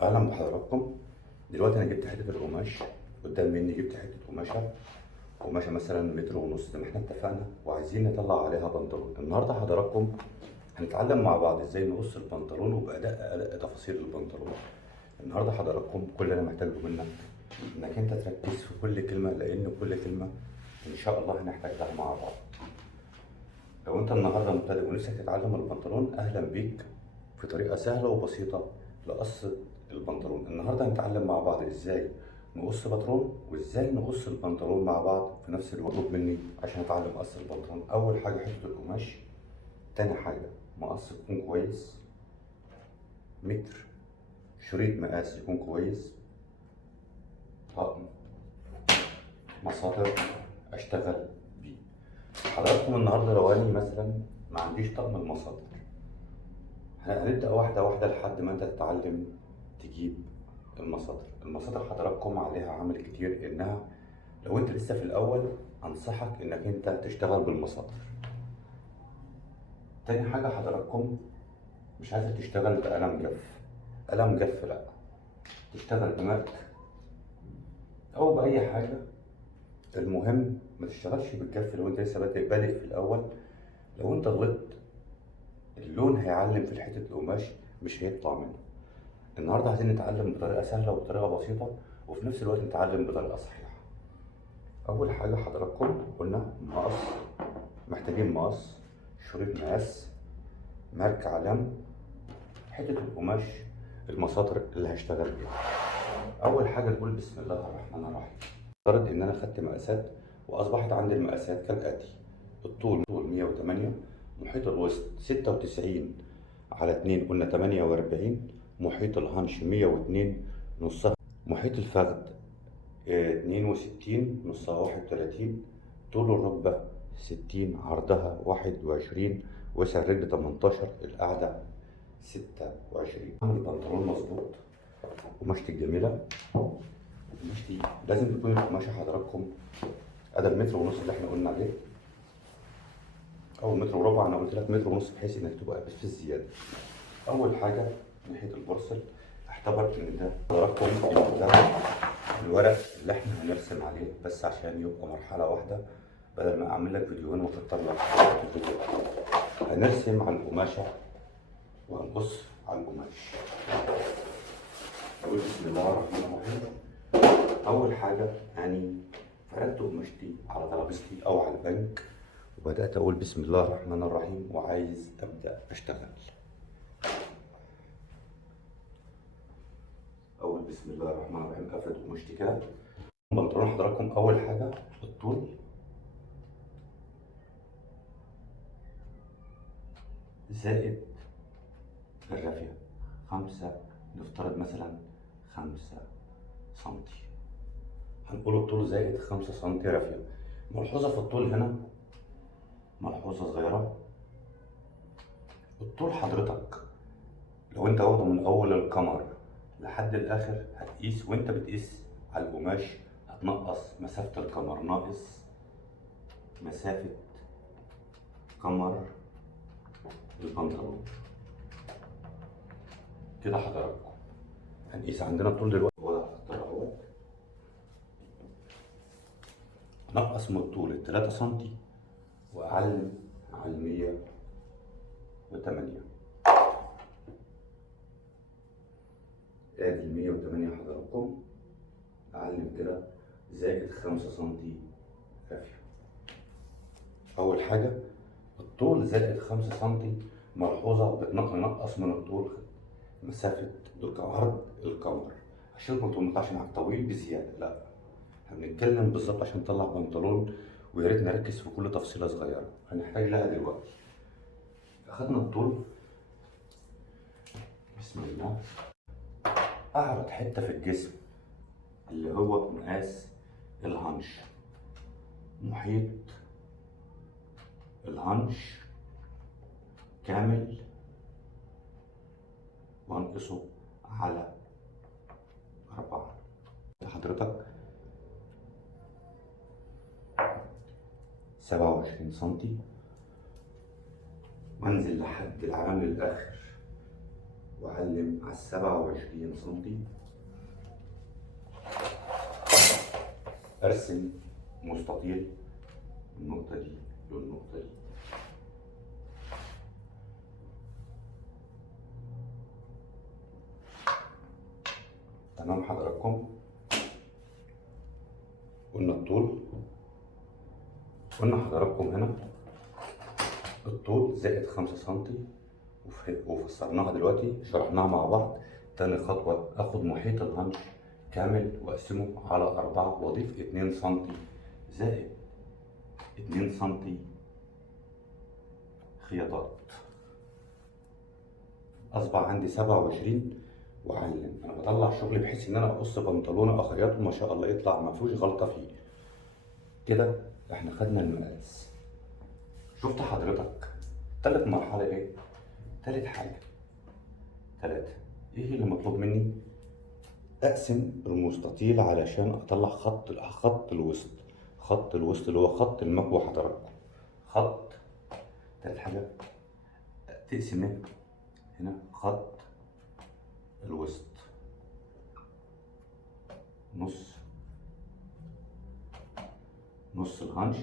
اهلا بحضراتكم. دلوقتي انا جبت حته القماش. قدام مني جبت حته قماشه مثلا متر ونص زي ما احنا اتفقنا، وعايزين نطلع عليها بنطلون. النهارده حضراتكم هنتعلم مع بعض ازاي نقص البنطلون وبأدق تفاصيل البنطلون. النهارده حضراتكم كل اللي محتاجه منك انك انت تركز في كل كلمه، لان كل كلمه ان شاء الله هنحتاجها مع بعض. لو انت النهارده مبتدئ ونفسك تتعلم البنطلون، اهلا بيك في طريقه سهله وبسيطه لقص البنطلون. النهارده هنتعلم مع بعض ازاي نقص بنطلون وازاي نقص البنطلون مع بعض في نفس الوقت. مطلوب مني عشان اتعلم قص البنطلون اول حاجه حته القماش، تاني حاجه مقص يكون كويس، متر، شريط مقاس يكون كويس، طقم مساطر اشتغل بيه. حضراتكم النهارده لو اني مثلا ما عنديش طقم المساطر، هنبدأ واحدة واحدة لحد ما انت تتعلم تجيب المساطر. المساطر حضراتكم عليها عامل كتير، انها لو انت لسه في الاول انصحك انك انت تشتغل بالمساطر. تاني حاجة حضراتكم، مش عايزك تشتغل بقلم جاف. قلم جاف لا، تشتغل بمارك او بأي حاجة. المهم ما تشتغلش بالجاف لو انت لسه بادئ في الاول. لو انت غلطت اللون هيعلم في حتة القماش، مش هيطلع منه. النهارده عايزين نتعلم بطريقه سهله وبطريقه بسيطه، وفي نفس الوقت نتعلم بطريقه صحيحه. اول حاجه حضراتكم قلنا مقص، محتاجين مقص، شريط مقاس، مارك علم، حته القماش، المساطر اللي هشتغل بيها. اول حاجه نقول بسم الله الرحمن الرحيم. افترض ان انا خدت مقاسات واصبحت عندي المقاسات كالاتي: الطول 108، محيط الوسط 96 على 2 قلنا 48، محيط الهنش 102 نصها، محيط الفخذ 62 نصها 31، طول الركبة 60، عرضها 21، وسع الرجل 18، القعدة 26. عامل البنطلون مظبوط، قماشتي الجميلة. قماشتي لازم تكون القماشة حضراتكم أدا المتر ونص اللي احنا قلنا عليه، أو متر وربع. أنا قلت لك متر ونص بحيث إنك تبقى في الزيادة. أول حاجة ناحية البرسل، اعتبر إن ده حضراتكم ده الورق اللي احنا هنرسم عليه، بس عشان يبقى مرحلة واحدة بدل ما اعمل لك فيديوهين وتضطر لك الفيديو. هنرسم على القماشة وهنقص على القماش. أقول بسم الله الرحمن الرحيم. أول حاجة يعني فردت قماشتي على ترابيزتي أو على البنك، وبدأت أقول بسم الله الرحمن الرحيم وعايز أبدأ أشتغل. أقول بسم الله الرحمن الرحيم، أفرد قماشتي كده. بنطلون حضراتكم أول حاجة الطول زائد الرافية 5، نفترض مثلا 5 سنتي. هنقول الطول زائد 5 سنتي رافية. ملحوظة في الطول هنا، ملحوظة صغيرة. الطول حضرتك لو انت واخده من أول القمر لحد الآخر هتقيس، وانت بتقيس على القماش هتنقص مسافة القمر، ناقص مسافة قمر البنطلون كده. حضراتكم هنقيس عندنا الطول دلوقتي وضع خط اهوت، نقص من الطول ال3 سنتي وأعلم على 108. ادي 108 حضراتكم، أعلم كده زائد 5 سنتي رافية. أول حاجة الطول زائد 5 سنتي، ملحوظة نقص من الطول مسافة عرض القمر عشان البنطلون ميطلعش معاك طويل بزيادة، لا هنتكلم بالظبط عشان نطلع بنطلون، ويا ريت نركز في كل تفصيلة صغيرة هنحتاج لها دلوقتي. أخدنا الطول، بسم الله. أعرض حتة في الجسم اللي هو مقاس الهنش، محيط الهنش كامل، وانقصه على 4. حضرتك 27 سنتي، وانزل لحد العلم للآخر واعلم على 27 سنتي، ارسم مستطيل من النقطة دي للنقطة دي. تمام حضراتكم؟ قلنا الطول، قلنا حضراتكم هنا الطول زائد 5 سنتي، وفسرناها دلوقتي، شرحناها مع بعض. تاني خطوة اخد محيط الهنش كامل واقسمه على 4 واضيف 2 سنتي زائد 2 سنتي خياطات، اصبح عندي 27. واعلم انا بطلع شغلي بحيث ان انا اقص بنطلونه اخيطه ما شاء الله يطلع ما فيهوش غلطه فيه. كده احنا خدنا المقاس. شفت حضرتك تالت مرحله ايه؟ تالت حاجه، 3 ايه اللي مطلوب مني؟ اقسم المستطيل علشان اطلع خط الوسط. خط الوسط اللي هو خط المكوى حضراتكم. خط، تالت حاجه تقسم هنا خط الوسط نص الهنش،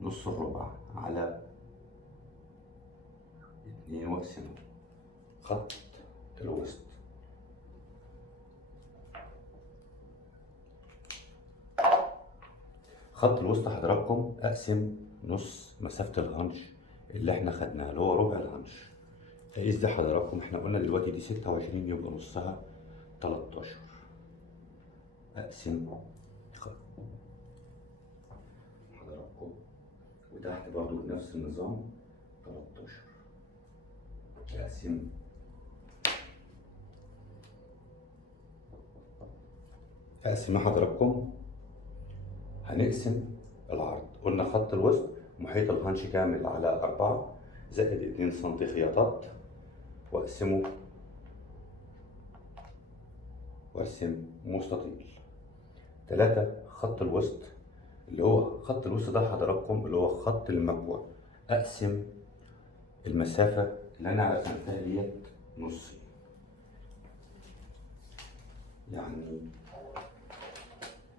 نص الربع على 2 واقسمه خط الوسط. خط الوسط حضراتكم اقسم نص مسافة الهنش اللي احنا خدناها اللي هو ربع الهنش. اقيس ده حضراتكم، احنا قلنا دلوقتي دي 26 يبقى نصها 13. اقسم حضراتكم وتحت برضو بنفس النظام 13. اقسم حضراتكم. هنقسم العرض، قلنا خط الوسط محيط الهنش كامل على 4 زائد 2 سنتي خياطات، واقسم مستطيل. 3 خط الوسط اللي هو خط الوسط ده حضراتكم اللي هو خط المكوى. اقسم المسافة اللي انا رسمتها ديت نصين، يعني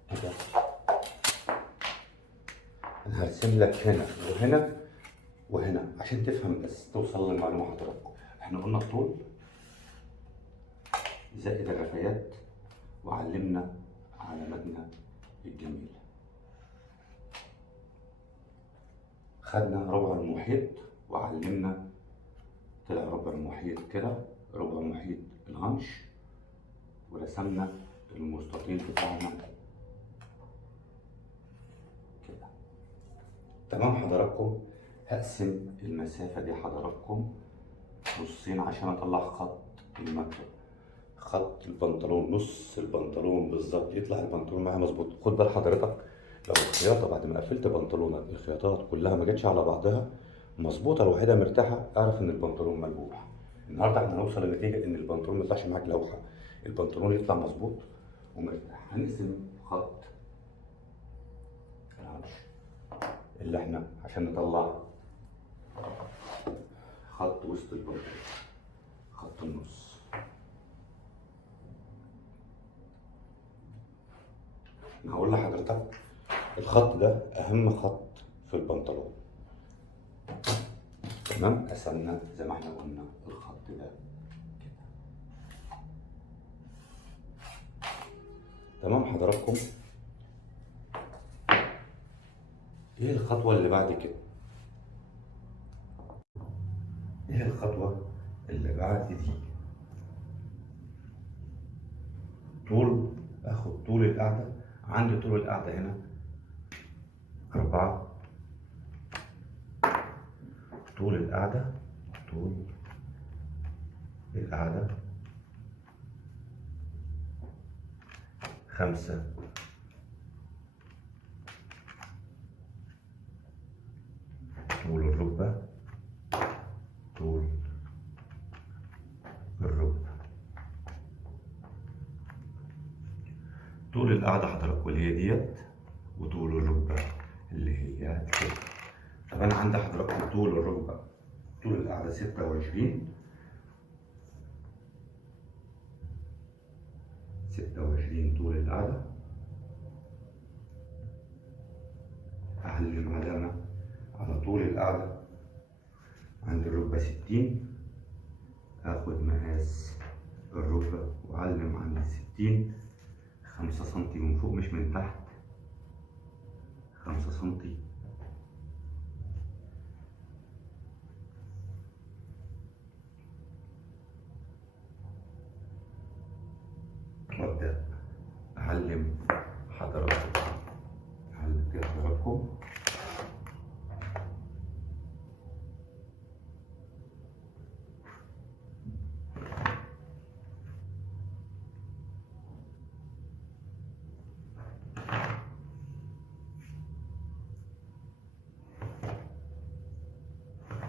كده. انا هرسم لك هنا وهنا وهنا عشان تفهم بس توصل للمعلومة حضراتكم. احنا قلنا الطول زائد الرفايات وعلمنا علاماتنا الجميلة. خدنا ربع المحيط وعلمنا، طلع ربع المحيط كده، ربع محيط الهنش، ورسمنا المستطيل بتاعنا كده. تمام حضراتكم؟ هقسم المسافة دي حضراتكم نصين عشان اطلع خط المكتب. خط البنطلون، نص البنطلون بالظبط يطلع البنطلون معايا مظبوط. خد بال حضرتك، لو الخياطة بعد ما قفلت بنطلونك الخياطات كلها ما جتش على بعضها مظبوطة الوحيدة مرتاحة، اعرف ان البنطلون ملوح. النهارده احنا هنوصل لنتيجة ان البنطلون ما يطلعش معاك لوحة، البنطلون يطلع مظبوط ومرتاح. هنقسم خط الهنش اللي احنا عشان نطلع خط وسط البنطلون، خط النص. انا هقول لحضرتك الخط ده اهم خط في البنطلون. تمام، قسمنا زي ما احنا قلنا الخط ده كده. تمام حضراتكم؟ ايه الخطوة اللي بعد كده؟ ايه الخطوة اللي بعد دي؟ اخد طول القاعدة. عندي طول القاعدة هنا 4، طول القاعدة 5، طول الركبة طول القاعدة حضراتكم اللي هي ديت، وطول الركبة اللي هي كده. طب أنا عندي حضراتكم طول الركبة، طول القاعدة 26، 26 طول القاعدة. أعلم علامة على طول القاعدة عند الركبة 60. آخد مقاس الركبة وأعلم عند 60 5 سنتي من فوق مش من تحت، 5 سنتي. وأبدأ أعلم حضراتكم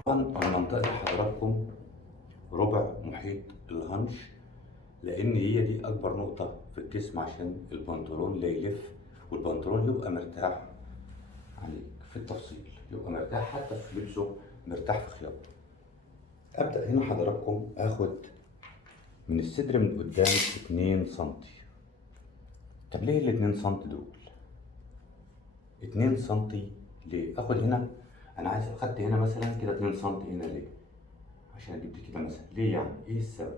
طبعا المنطقة دي حضراتكم ربع محيط الهنش، لأن هي دي أكبر نقطة في الجسم عشان البنطلون لا يلف والبنطلون يبقى مرتاح عليك في التفصيل، يبقى مرتاح حتى في لبسه، مرتاح في خياطته. أبدأ هنا حضراتكم آخد من الصدر من قدام 2 سنتي. طب ليه ال2 سنتي دول؟ 2 سنتي ليه؟ آخد هنا، أنا عايز أخدت هنا مثلا كده 2 سنتي هنا ليه؟ عشان أجيب دي كده مثلا، ليه يعني؟ إيه السبب؟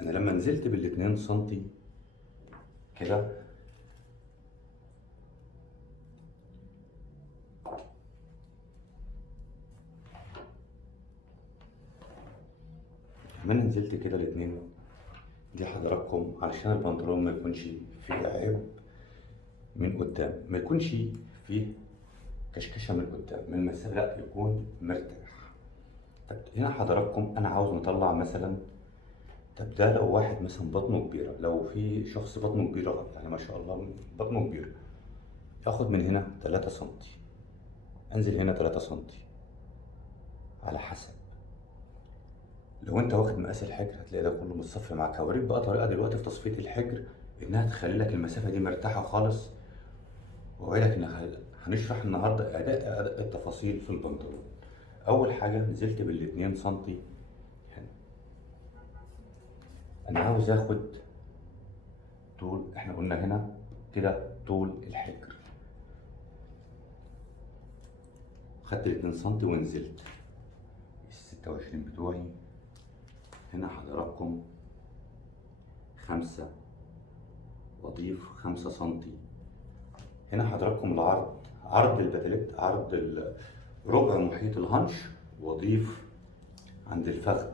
أنا لما نزلت بال2 سنتي كده لما أنا نزلت كده ال2 دي حضراتكم علشان البنطلون ما يكونش فيه عيب من قدام، ما يكونش فيه كشكشه من قدام من المسافه، لا يكون مرتاح. طب هنا حضراتكم انا عاوز نطلع مثلا، طب ده لو واحد مثلا بطنه كبيره، لو في شخص بطنه كبيره يعني ما شاء الله بطنه كبيره، اخد من هنا 3 سنتي، انزل هنا 3 سنتي على حسب. لو انت واخد مقاس الحجر هتلاقي ده كله متصفي معاك. هوريك بقى طريقه دلوقتي في تصفيه الحجر انها تخلي لك المسافه دي مرتاحه خالص، واوعدك ان هنشرح النهارده اداء التفاصيل في البنطلون. اول حاجه نزلت بال2 سنتي هنا، انا عاوز اخد طول، احنا قلنا هنا كده طول الحجر، خدت ال2 سنتي ونزلت ال26 بتوعي هنا حضراتكم 5 واضيف 5 سنتي. هنا حضراتكم العرض، عرض البتلات، عرض ربع محيط الهنش، واضيف عند الفخذ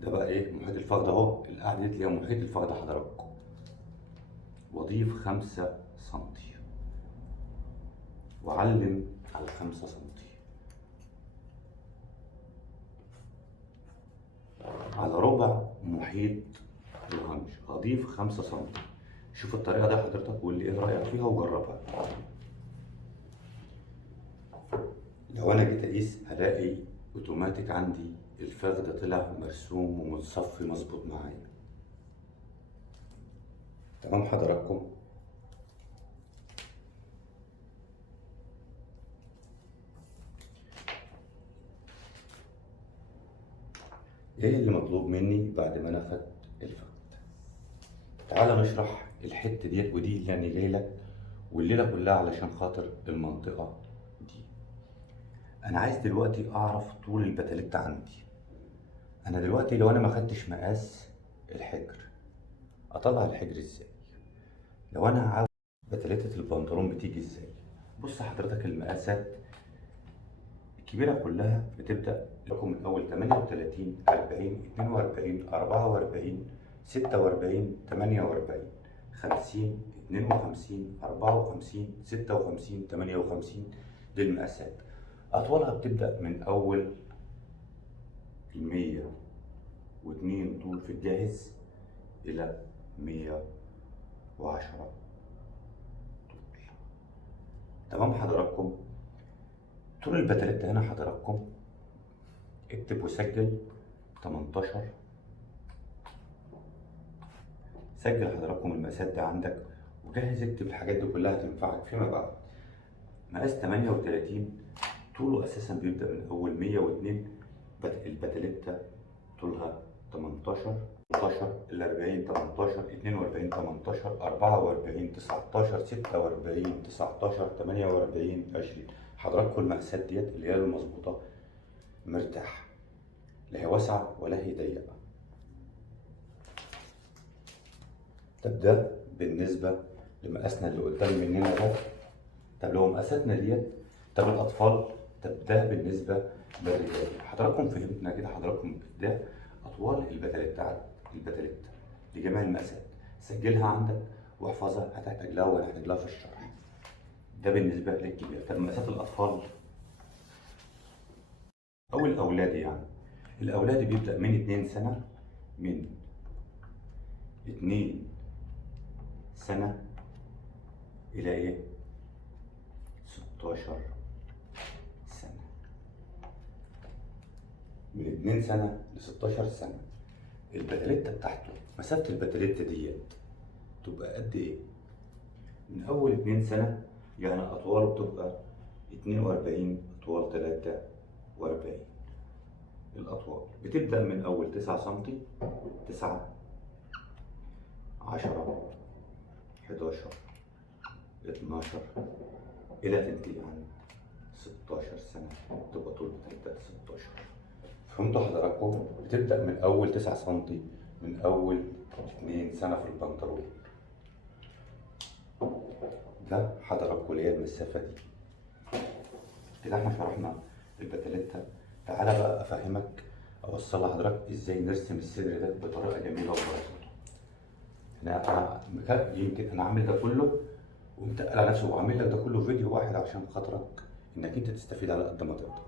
ده بقى ايه محيط الفخذ اهو، القاعده دي اللي هي محيط الفخذ حضراتكم، واضيف 5 سنتي واعلم على 5 سنتي على ربع محيط الهنش، اضيف 5 سنتي. شوف الطريقه دي حضرتك وقول لي ايه رايك فيها وجربها. لو انا جيت اقيس هلاقي اوتوماتيك عندي الفخذ طلع مرسوم ومتصفي مظبوط معايا. تمام حضراتكم؟ ايه اللي مطلوب مني بعد ما انا خدت الفخذ؟ تعالى نشرح الحته ديت، ودي اللي انا جاي لك والليله كلها علشان خاطر المنطقه دي. انا عايز دلوقتي اعرف طول البتلات عندي. انا دلوقتي لو انا ما خدتش مقاس الحجر اطلع الحجر ازاي؟ لو انا عاوز بتلاتة البنطلون بتيجي ازاي؟ بص حضرتك المقاسات الكبيرة كلها بتبدأ لكم من أول 38 40 42 44 46 48 50 52 54 56 58. دي المقاسات. أطولها بتبدأ من أول 102 طول في الجاهز إلى 110 طول. تمام حضراتكم؟ طول البتلات هنا حضراتكم اكتب وسجل 18. سجل حضراتكم المقاسات دي عندك وجهز، اكتب الحاجات دي كلها تنفعك فيما بعد. مقاس 38 طوله اساسا بيبدأ من اول 102. البتلتة طولها 18 18 ال 40 18 42 18 44 19 46 19 48 20. حضراتكم المقاسات ديت اللي هي المظبوطه مرتاح، لا هي واسعه ولا هي ضيقه. طب ده بالنسبه لمقاسنا اللي قدام مننا ده. طب لو مقاساتنا ديت، طب الاطفال، طب ده بالنسبه للرجال. حضراتكم فهمتنا كده؟ حضراتكم ده اطوال البتلات لجميع المقاسات. سجلها عندك واحفظها، هتحتاج لها ولا هتحتاج لها في الشرح. ده بالنسبه للكبير. طب مقاسات الاطفال او الاولاد، يعني الاولاد بيبدا من 2 سنه، من 2 سنه الى ايه؟ 16 سنه. من 2 سنه ل 16 سنه. البتليته بتاعته، مسافه البتليته ديت تبقى قد ايه؟ من اول 2 سنه، يعني اطواله بتبقى 42، اطوال 43. الاطوال بتبدا من اول 9 سم، 9 10 11 12 الى تنتهي عند 16 سنه، تبقى طول بتاعتها 16. فهمتوا حضراتكم؟ بتبدا من اول 9 سم، من اول 2 سنه في البنطلون. ده حضراتكم اللي هي المسافه دي. كده احنا شرحنا البتليتا. تعالى بقى افهمك، اوصل لحضرتك ازاي نرسم الصدر ده بطريقه جميله وبسيطه. يمكن انا عامل ده كله ومتقل على نفسي، وعامل لك ده كله فيديو واحد عشان خاطرك انك انت تستفيد على قد ما تقدر.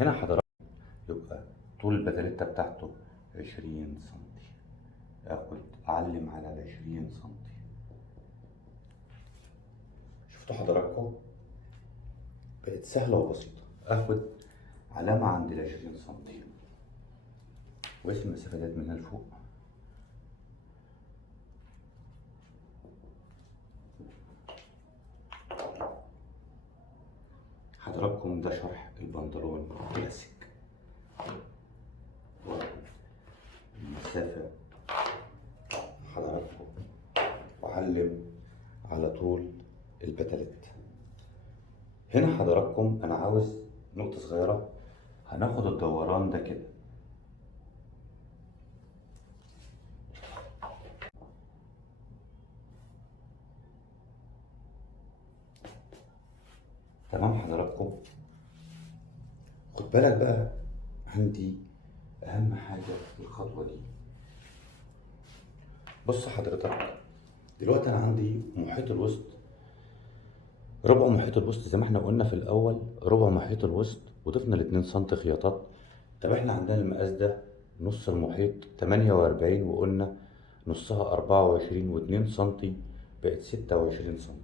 هنا حضرتك يبقى طول البتليتا بتاعته 20 سم. اعلم على ال 20 سم. شفتوا حضراتكم؟ بقت سهله وبسيطه. اخد علامه عند ال 20 سم واسم المسافه ديت من هنا لفوق. حضراتكم ده شرح البنطلون كلاسيك. المسافة حضراتكم، وأعلم على طول البتلت. هنا حضراتكم أنا عاوز نقطة صغيرة. هناخد الدوران ده كده، تمام حضراتكم؟ خد بالك بقى، عندي أهم حاجة في الخطوة دي. بص حضرتك، دلوقتي أنا عندي محيط الوسط، ربع محيط الوسط زي ما احنا قلنا في الأول، ربع محيط الوسط وضفنا ال2 سم خياطات. طب احنا عندنا المقاس ده نص المحيط 48، وقلنا نصها 24 و2 سم، بقت 26 سم.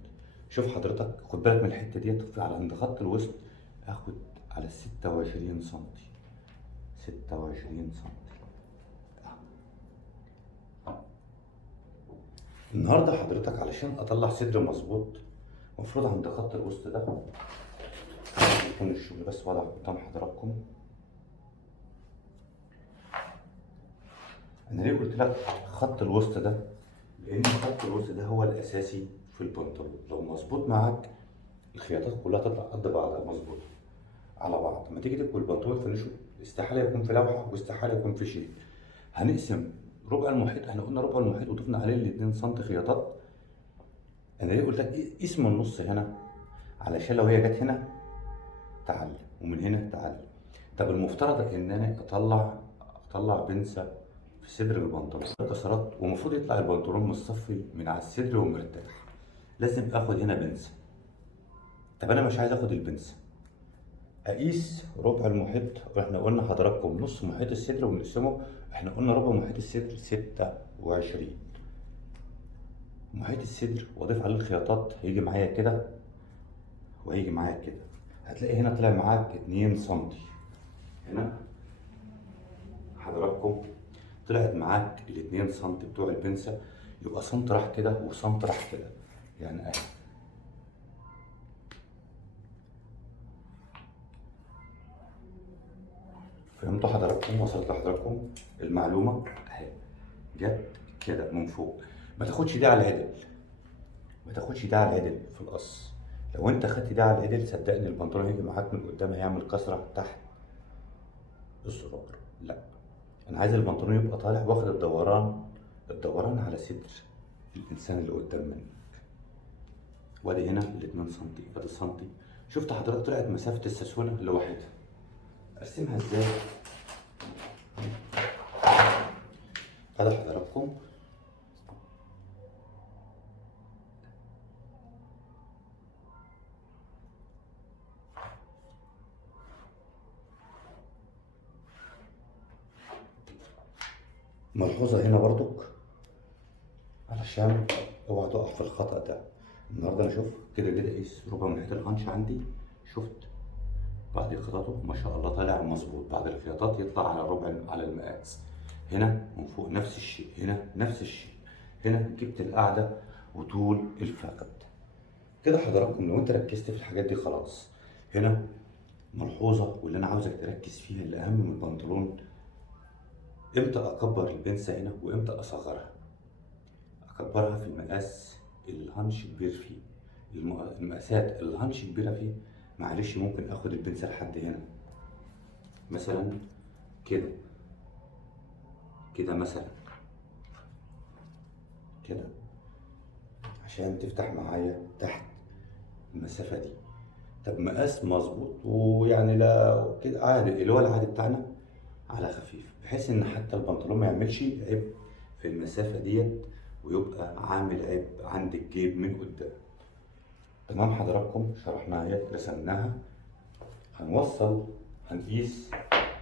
شوف حضرتك، خد بالك من الحته ديت، في على عند خط الوسط اخد على 26 سم. 26 سم. النهارده حضرتك علشان اطلع صدر مظبوط، المفروض عند خط الوسط ده يكون الشغل بس واضح قدام حضراتكم. انا ليه قلت لك خط الوسط ده؟ لان خط الوسط ده هو الاساسي في البنطلون. لو مظبوط معاك الخياطات كلها تطلع قد بعضها مظبوطه على بعض. لما تيجي تكوي البنطلون فنشه، استحاله يكون في لوحه واستحاله يكون في شيء. هنقسم ربع المحيط، احنا قلنا ربع المحيط وضفنا عليه ال 2 سم خياطات. انا ليه قلت لك قسم النص هنا؟ علشان لو هي جت هنا تعلم ومن هنا تعلم. طب المفترض ان انا اطلع بنسة في صدر البنطلون كسرات، ومفروض يطلع البنطلون متصفي من على الصدر ومرتاح. لازم اخد هنا بنسة. طب انا مش عايز اخد البنسة، اقيس ربع المحيط. واحنا قلنا حضراتكم نص محيط الصدر ونقسمه، احنا قلنا ربع محيط الصدر 26. محيط الصدر واضيف عليه الخياطات هيجي معايا كده وهيجي معايا كده. هتلاقي هنا طلع معاك 2 سم. هنا حضراتكم طلعت معاك ال2 سم بتوع البنسة. يبقى سنت راح كده وسنت راح كده، يعني اهي. فهمتوا حضراتكم؟ وصلت لحضراتكم المعلومه اهي، جت كده من فوق. ما تاخدش دي على العدل، ما تاخدش ده على العدل في القص. لو انت خدت ده على العدل صدقني البنطلون هيجي معاك من قدام هيعمل كسره تحت الزرار. لا، انا عايز البنطلون يبقى طالع واخد الدوران، الدوران على صدر الانسان اللي قدام مني. وادي هنا ال2 سم، ادي السنتي. شفت حضرتك طلعت مسافه الساسونه لوحدها. ارسمها ازاي؟ ادي حضراتكم ملحوظه هنا برضك علشان اوعى تقع في الخطأ ده. النهارده انا شوف كده كده قيس ربع محيط الهانش عندي. شفت بعد خططه ما شاء الله طالع مظبوط، بعد الخياطات يطلع على ربع على المقاس. هنا من فوق نفس الشيء، هنا نفس الشيء، هنا جبت القاعدة وطول الفخذ. كده حضراتكم لو انت ركزت في الحاجات دي خلاص. هنا ملحوظة واللي انا عاوزك تركز فيها اللي اهم من البنطلون، امتى اكبر البنسة هنا وامتى اصغرها. اكبرها في المقاس اللي الهانش كبير فيه، المقاسات اللي الهانش كبيرة فيه معلش ممكن اخد البنسة لحد هنا مثلا كده، كده مثلا كده عشان تفتح معايا تحت المسافة دي. طب مقاس مظبوط ويعني لا كده عادي اللي هو العادي بتاعنا على خفيف، بحيث ان حتى البنطلون ما يعملش عيب في المسافة ديت ويبقى عامل عيب عند الجيب من قدام. تمام حضراتكم، شرحناها رسمناها. هنوصل هنقيس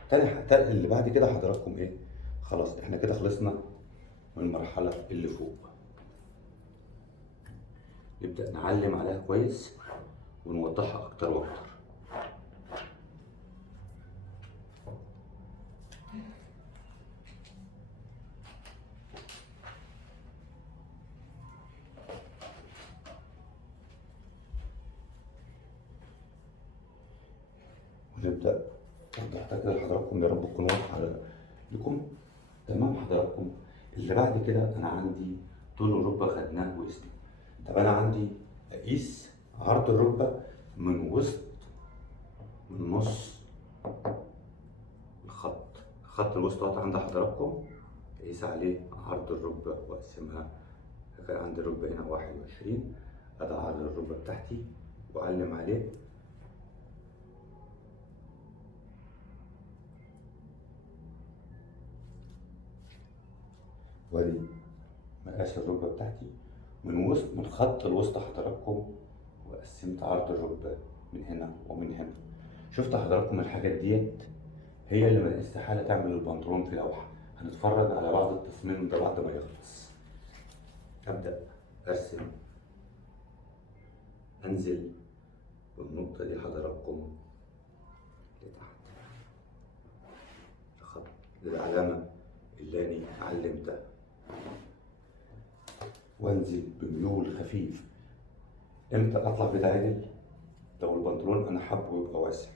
تاني اللي بعد كده حضراتكم ايه. خلاص احنا كده خلصنا من المرحلة اللي فوق. نبدأ نعلم عليها كويس ونوضحها أكتر وأكتر. ونبدأ وضحتها كده لحضراتكم، يا رب تكون واضحة لكم. تمام حضراتكم. اللي بعد كده أنا عندي طول الركبة خدناه وقسنا. طب أنا عندي أقيس عرض الركبة من وسط، من نص الخط، خط الوسط اهوت عند حضراتكم. اقيس عليه عرض الركبة واقسمها. كان عندي الركبة هنا 21، ادي عرض الركبة بتاعتي واعلم عليه. وادي مقاس الركبة بتاعتي من وسط، من خط الوسط حضراتكم، وقسمت عرض الركبة من هنا ومن هنا. شفت حضراتكم الحاجات ديت هي اللي من استحالة تعمل البنطلون في لوحة. هنتفرج على بعض التصميم ده بعد ما يخلص. أبدأ أرسم، أنزل بالنقطة دي حضراتكم لتحت لخط للعلامة اللي أنا علمتها، وأنزل بميول خفيف. إمتى أطلع بده عدل؟ لو البنطلون أنا حابه يبقى واسع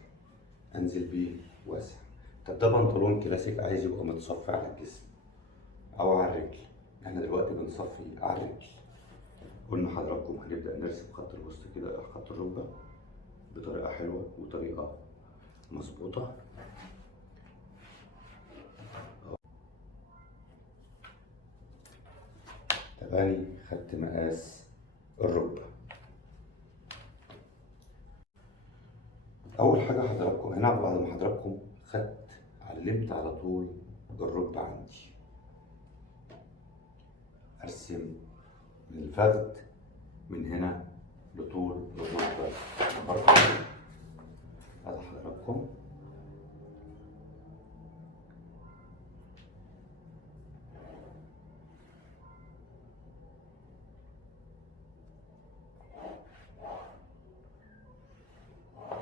أنزل بيه واسع. طب ده بنطلون كلاسيك عايز يبقى متصفي على الجسم أو على الرجل، احنا دلوقتي بنصفي على الرجل. قلنا حضراتكم هنبدأ نرسم خط الوسط كده، خط الركبة بطريقة حلوة وطريقة مظبوطة. تباني خدت مقاس الركبة. أول حاجة حضراتكم هنا بعد ما حضراتكم خدت علمت على طول الركبة عندي، أرسم من الفخذ من هنا لطول الركبة برضه. هذا حضراتكم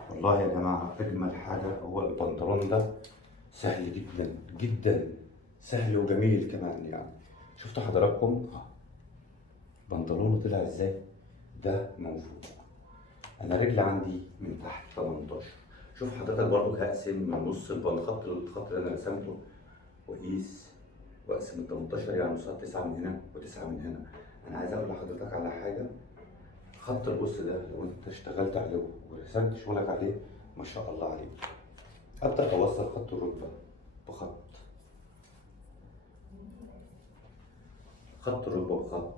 والله يا جماعة أجمل حاجة هو البنطلون ده، سهل جدا جدا، سهل وجميل كمان يعني. شفتوا حضراتكم بنطلونه طلع ازاي؟ ده من فوق، انا رجلي عندي من تحت 18. شوف حضرتك برضو هقسم من نص الخط اللي انا رسمته، واقيس واقسم ال 18 يعني نصها 9 من هنا و9 من هنا. انا عايز اقول لحضرتك على حاجه، خط البص ده لو انت اشتغلت عليه ورسمت شغلك عليه ما شاء الله عليك. ابدا اوصل خط الركبه بخط، خط الركبه بخط،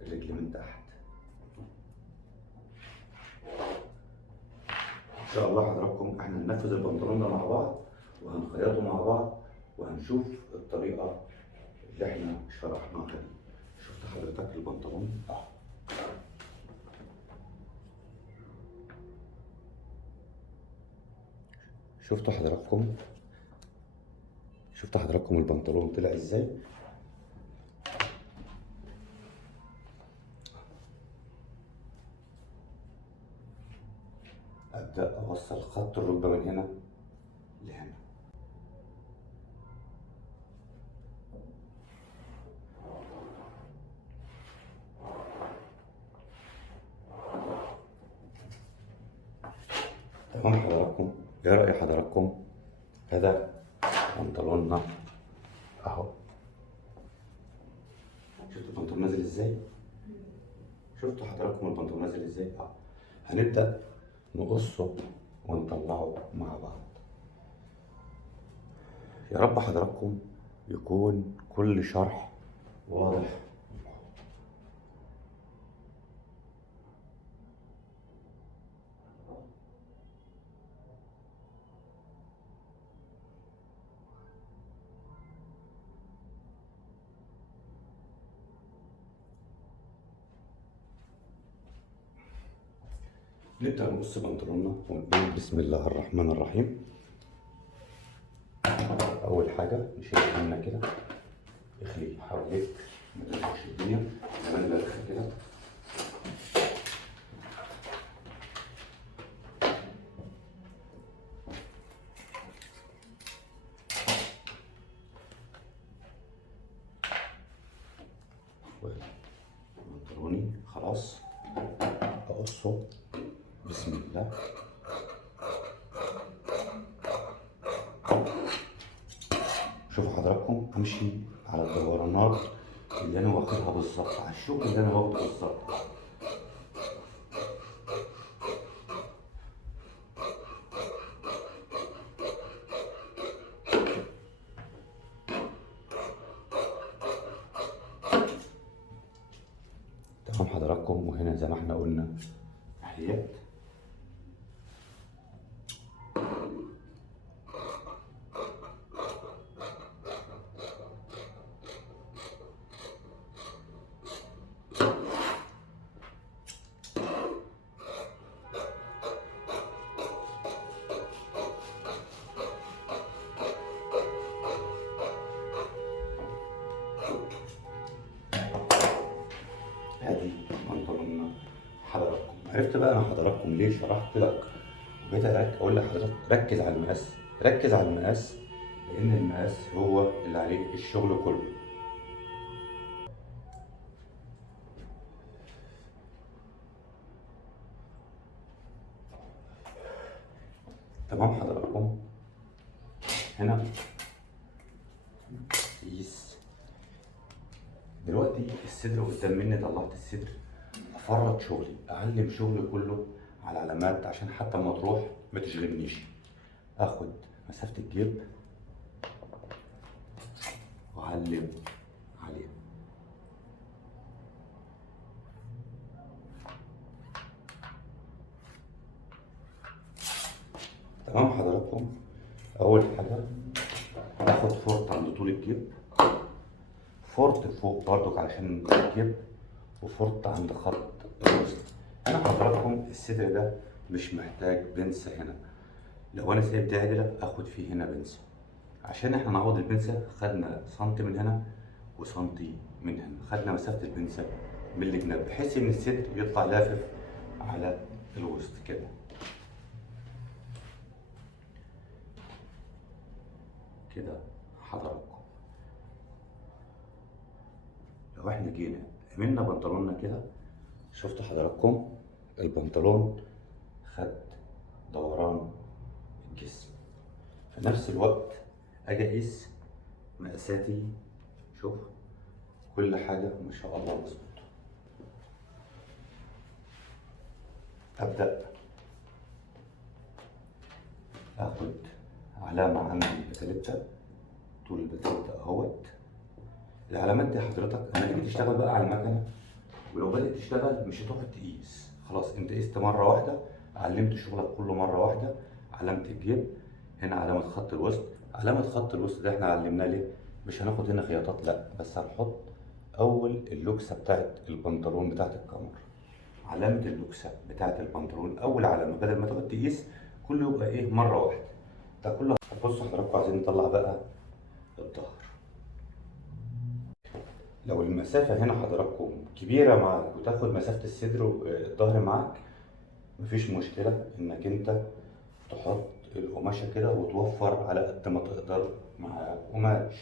الرجل من تحت. ان شاء الله حضراتكم احنا هننفذ البنطلون ده مع بعض وهنخيطه مع بعض وهنشوف الطريقه اللي احنا شرحناها دي. شفت حضرتك البنطلون اهو، شفتوا حضراتكم البنطلون طلع ازاي. ابدا اوصل خط الركبه من هنا لهنا. تمام حضراتكم، ايه رأي حضراتكم؟ هذا بنطلوننا اهو. شفتوا البنطلون نازل ازاي؟ شفتوا حضراتكم البنطلون نازل ازاي؟ اهو. هنبدأ نقصه ونطلعه مع بعض. يا رب حضراتكم يكون كل شرح واضح. نبدأ نقص بنطلوننا ونقول بسم الله الرحمن الرحيم. أول حاجة نشيل عنا كده، اخلي حواليك ما تنفعش الدنيا كمان بدخل كده. بنطلوني خلاص أقصه بسم الله. شوفوا حضراتكم امشي على الدورانات اللي انا واخدها بالظبط، على الشوك اللي انا واخده بالظبط. تمام حضراتكم، وهنا زي ما احنا قلنا اهيت. ادي بنطلوننا حضراتكم. عرفت بقى انا حضراتكم ليه شرحت لك وجيت اقول لحضرتك ركز على المقاس، ركز على المقاس، لان المقاس هو اللي عليه الشغل كله. تمام حضراتكم، هنا قيس. دلوقتي الصدر قدام مني، طلعت الصدر افرط شغلي، اعلم شغلي كله على علامات عشان حتى اما تروح ما تشغلنيش. اخد مسافة الجيب واعلم عليها. تمام حضراتكم، اول حاجة اخد فورت عند طول الجيب، فورت فوق برضك علشان الجيب، وفورت عند خط الوسط. انا حضراتكم الصدر ده مش محتاج بنسة هنا، لو انا سايب دي عدلة اخد فيه هنا بنسة، عشان احنا نعوض البنسة خدنا سنتي من هنا وسنتي من هنا، خدنا مسافة البنسة من الجناب بحيث ان الصدر يطلع لافف على الوسط كده. كده حضراتكم لو احنا جينا عملنا بنطلوننا كده، شفتوا حضراتكم البنطلون خد دوران الجسم. في نفس الوقت اجي اقيس مقاساتي، شوف كل حاجة ما شاء الله مظبوطة. ابدأ اخد علامة عند البتلتة، طول البتلتة اهوت. العلامات دي حضرتك لما تيجي تشتغل بقى على المكنة ولو بدأت تشتغل مش هتقعد تقيس، خلاص انت قست مرة واحدة، علمت شغلك كله مرة واحدة. علامة الجيب هنا، علامة خط الوسط. علامة خط الوسط ده احنا علمناه ليه؟ مش هناخد هنا خياطات، لا، بس هنحط أول اللوكسة بتاعت البنطلون بتاعت الكمر. علامة اللوكسة بتاعت البنطلون أول علامة، بدل ما تقعد تقيس كله يبقى إيه مرة واحدة. ده كله. بصوا حضراتكم عايزين نطلع بقى الظهر. لو المسافة هنا حضراتكم كبيرة معاك وتاخد مسافة الصدر والظهر معاك، مفيش مشكلة إنك أنت تحط القماشة كده وتوفر على قد ما تقدر مع قماش.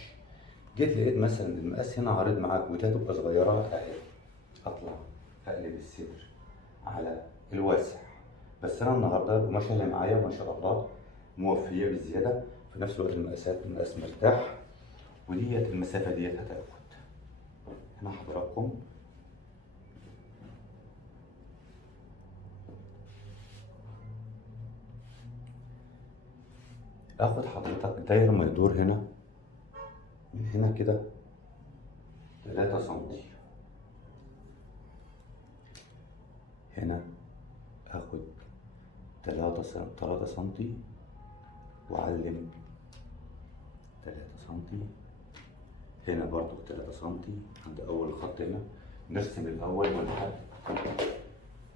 جيت لقيت مثلا المقاس هنا عريض معاك ودي هتبقى صغيرة، اهي هطلع هقلب الصدر على الواسع. بس أنا النهاردة القماشة اللي معايا ما شاء الله موفية بزيادة، في نفس الوقت المقاس مرتاح، وديت المسافة ديت هتاخد هنا حضراتكم. اخد حضرتك داير ما يدور هنا، من هنا كده 3 سنتي، هنا اخد 3 سنتي واعلم 3 سنتي، هنا برضو 3 سنتي عند اول خط. هنا نرسم الاول ونحدد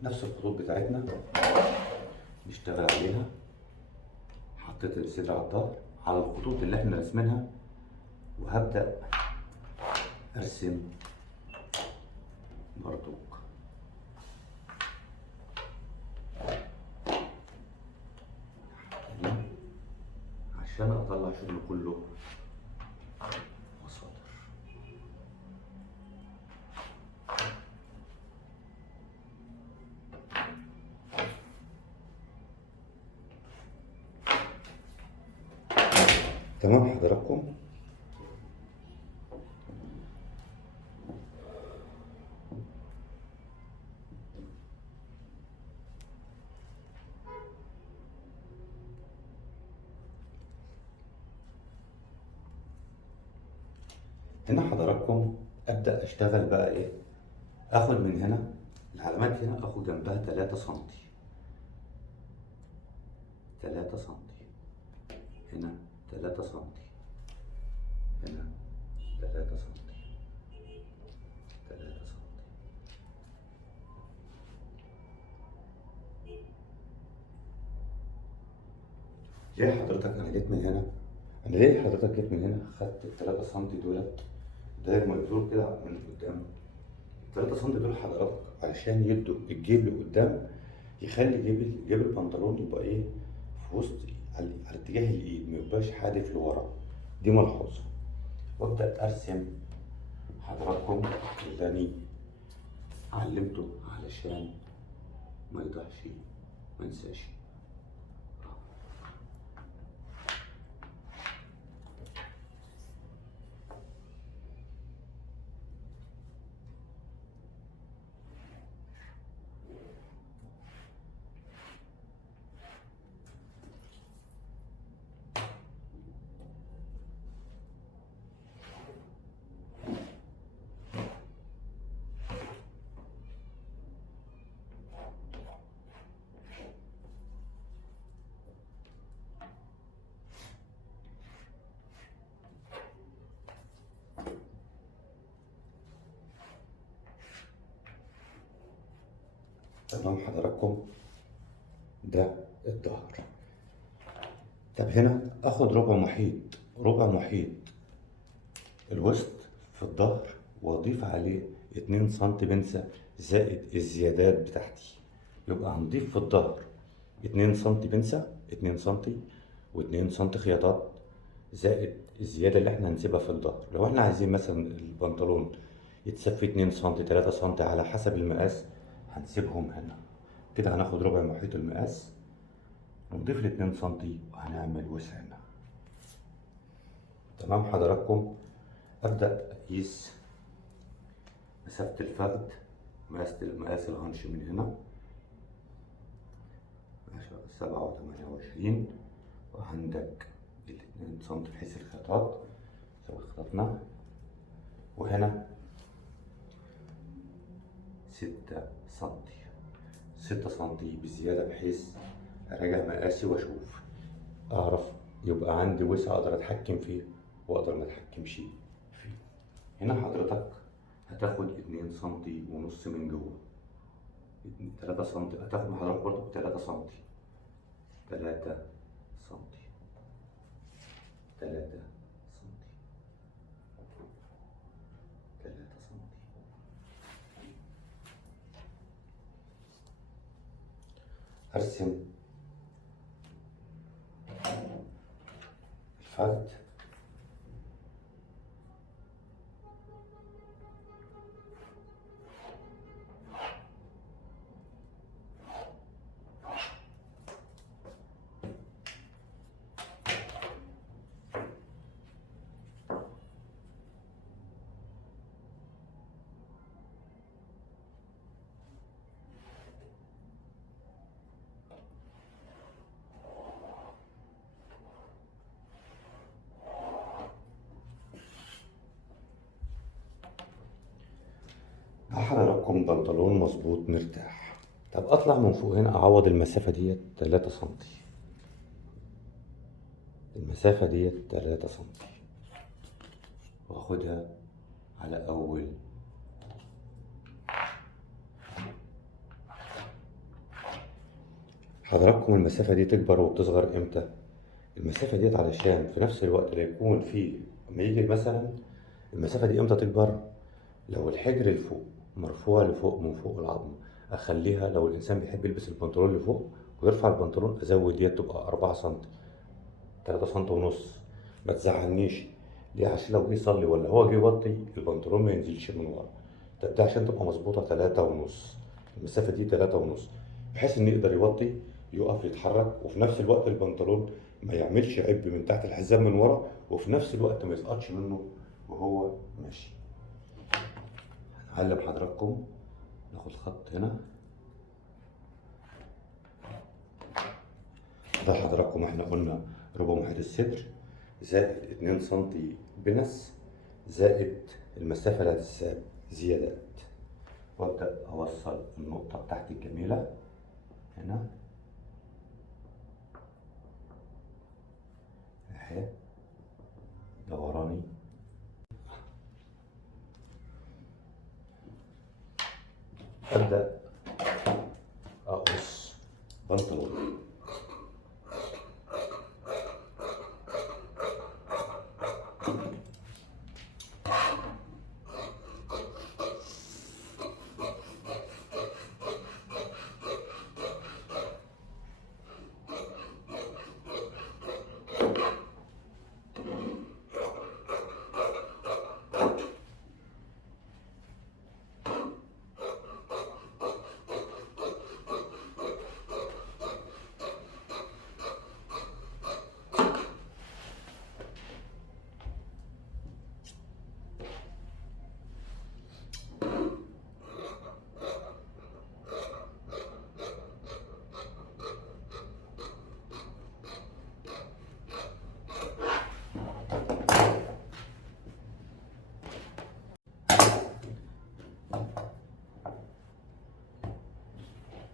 نفس الخطوط بتاعتنا نشتغل عليها. حطيت الصدر على الظهر على الخطوط اللي احنا رسمينها، وهبدأ ارسم برضو عشان اطلع شغل كله مصادر. تمام حضراتكم. هنا حضراتكم ابدا اشتغل بقى ايه، اخد من هنا العلامات هنا، اخد جنبها 3 سنتي، 3 سنتي، هنا 3 سنتي، هنا 3 سنتي، 3 سنتي. ليه حضرتك انا جيت من هنا؟ انا ليه حضرتك جيت من هنا خدت ال 3 سنتي دولت داير ما يدور كده من قدام. ال 3 سنتي دول حضرتك علشان يدوا الجيب لقدام، يخلي جيب البنطلون يبقى ايه في وسط، على اتجاه الايد، ما يبقاش حادف لورا. دي ملحوظه. وابدا ارسم حضراتكم اللي انا علمته علشان ما يضيعش، ما انساش. تمام حضراتكم، ده الظهر. طب هنا اخد ربع محيط، ربع محيط الوسط في الظهر، واضيف عليه 2 سنتي بنسة زائد الزيادات بتاعتي. يبقى هنضيف في الظهر 2 سنتي بنسة، 2 سنتي و2 سنتي خياطات، زائد الزيادة اللي احنا هنسيبها في الظهر. لو احنا عايزين مثلا البنطلون يتساب فيه 2 سنتي 3 سنتي على حسب المقاس، هنسيبهم هنا كده. هناخد ربع محيط المقاس ونضيف الاتنين سنتي وهنعمل وسع هنا. تمام حضراتكم. ابدأ اقيس مسافة الفخذ، مقاس الهنش من هنا 7 و28، وعندك الاتنين سنتي بحيث الخطاط سوي خططنا، وهنا 6 سنتي بزيادة بحيث أراجع مقاسي وأشوف أعرف يبقى عندي وسع أقدر أتحكم فيه وأقدر ما أتحكمش فيه. هنا حضرتك هتاخد 2 سنتي ونص من جوه، 3 سنتي هتاخد من حضرتك برضه 3 سنتي، 3 سنتي، 3 سنتي، 3 سنتي. أرسم الفخذ حضراتكم بنطلون مظبوط مرتاح. طب اطلع من فوق هنا اعوض المسافة ديت 3 سنتي، المسافة ديت 3 سنتي، واخدها على اول حضراتكم. المسافة دي تكبر وبتصغر امتى؟ المسافة ديت علشان في نفس الوقت لا يكون في لما يجي مثلا المسافة دي امتى تكبر؟ لو الحجر لفوق مرفوع لفوق من فوق العظم اخليها، لو الانسان بيحب يلبس البنطلون لفوق ويرفع البنطلون ازود ديت تبقى 4 سنتي، 3 سنتي ونص. ما تزعلنيش ليه؟ عشان لو جه يصلي ولا هو جه يوطي البنطلون ما ينزلش من ورا. طب ده عشان تبقى مظبوطة 3 ونص، المسافة دي 3 ونص، بحيث ان يقدر يوطي يقف يتحرك، وفي نفس الوقت البنطلون ما يعملش عب من تحت الحزام من ورا، وفي نفس الوقت ما يسقطش منه وهو ماشي. هنعلم حضراتكم، ناخد خط هنا. ده حضراتكم احنا قلنا ربع محيط الصدر زائد 2 سنتي بنس زائد المسافة اللي هتتساب زيادات، وابدأ اوصل النقطة بتاعتي الجميلة هنا اهي دوراني. ابدأ اقص بنطلون.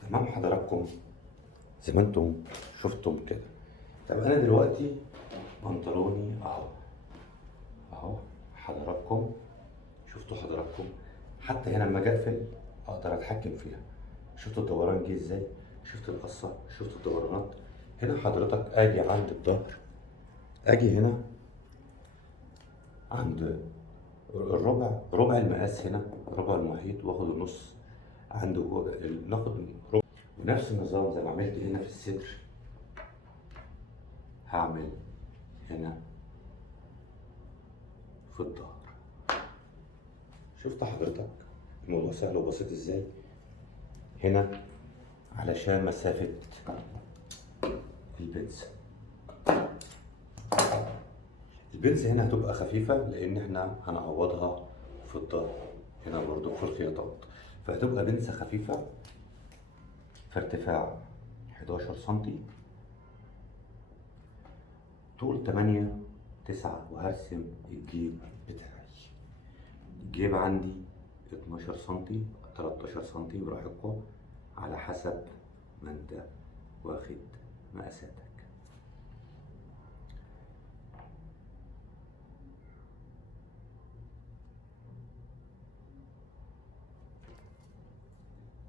تمام حضراتكم زي ما انتم شفتم كده. طب انا دلوقتي بنطلوني اهو حضراتكم شفتوا حضراتكم، حتى هنا لما اجي اقفل اقدر اتحكم فيها. شفتوا الدوران جه ازاي؟ شفتوا القصه؟ شفتوا الدورانات؟ هنا حضرتك اجي عند الظهر، اجي هنا عند ربع المقاس هنا، ربع المحيط، واخد النص عنده ناخد ربع. ونفس النظام زي ما عملت هنا في الصدر هعمل هنا في الظهر. شفت حضرتك الموضوع سهل وبسيط ازاي؟ هنا علشان مسافة البنسة. البنسة هنا هتبقى خفيفة لأن احنا هنعوضها في الظهر هنا برضو في الخياطات، فهتبقى بنسة خفيفة في ارتفاع 11 سنتي، طول 8 9، وهرسم الجيب بتاعي. الجيب عندي 12 سنتي 13 سنتي براحتكم على حسب ما انت واخد مقاساتك.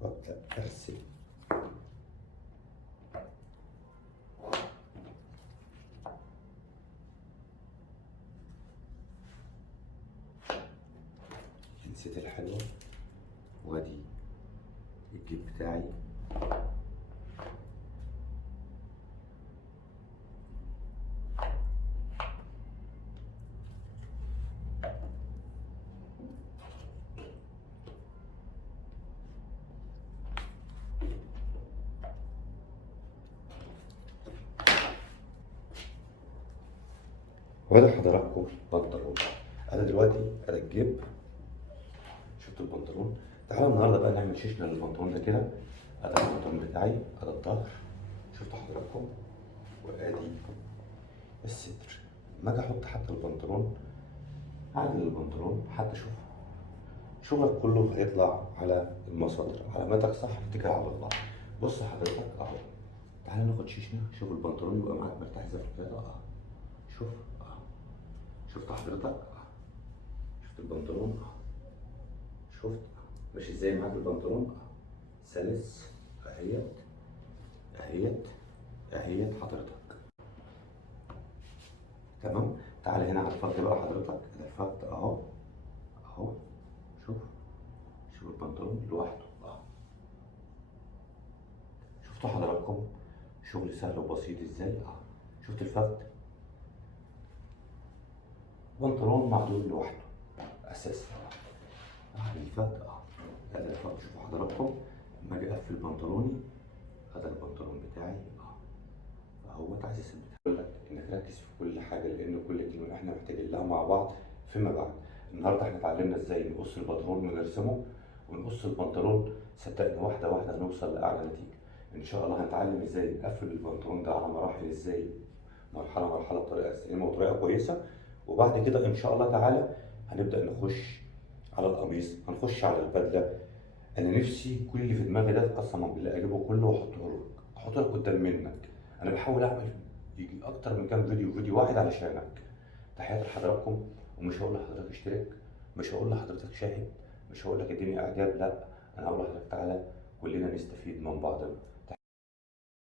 وابدأ ارسم الجنسية الحلوة، وادي الجيب بتاعي. وادي حضراتكم بنطلون. انا دلوقتي انا الجيب، شفت البنطلون. تعالوا النهارده بقى نعمل شيشنا للبنطلون ده كده. ادي البنطلون بتاعي، ادي الظهر، شفت حضراتكم، وادي الصدر. لما اجي احط حتى البنطلون، عادل البنطلون حتى شوف شغلك كله هيطلع على المصادر، علاماتك صح، اتكل على الله. بص حضرتك اهو، تعالى ناخد شيشنا. شوف البنطلون يبقى معاك مرتاح زي الفكره اهو. شوف اهو، شفت حضرتك اهو، شفت البنطلون اهو، شفت ماشي ازاي معاك البنطلون اهو، سلس اهيت اهيت اهيت حضرتك. تمام. تعالى هنا على الفك بقى حضرتك، الفك اهو اهو، شوف شوف البنطلون لوحده اهو. شفتوا حضراتكم شغل سهل وبسيط ازاي اهو. شفت الفك، بنطلون معدول لوحده اساسا اهو. الفك اهو، ادي الفك. شوفوا حضراتكم لما اجي اقفل بنطلوني، ادي البنطلون بتاعي اهو. فهو عايز اثبتها لك انك ركز في كل حاجه، لان كل كلمه احنا محتاجين لها مع بعض فيما بعد. النهارده احنا اتعلمنا ازاي نقص البنطلون ونرسمه ونقص البنطلون. صدقني واحده واحده هنوصل لاعلى نتيجه ان شاء الله. هنتعلم ازاي نقفل البنطلون ده على مراحل، ازاي مرحله مرحله بطريقه سليمه وطريقه كويسه. وبعد كده ان شاء الله تعالى هنبدا نخش على القميص، هنخش على البدله. انا نفسي كل اللي في دماغي ده قسما بالله اجيبه كله واحطه لك، احطه لك قدام منك. انا بحاول اعمل يجي اكتر من كام فيديو واحد علشانك. تحياتي لحضراتكم. ومش هقول لحضرتك اشترك، مش هقول لحضرتك شاهد، مش هقول لك اديني اعجاب، لا، انا هقول لحضرتك تعالى كلنا نستفيد من بعضنا.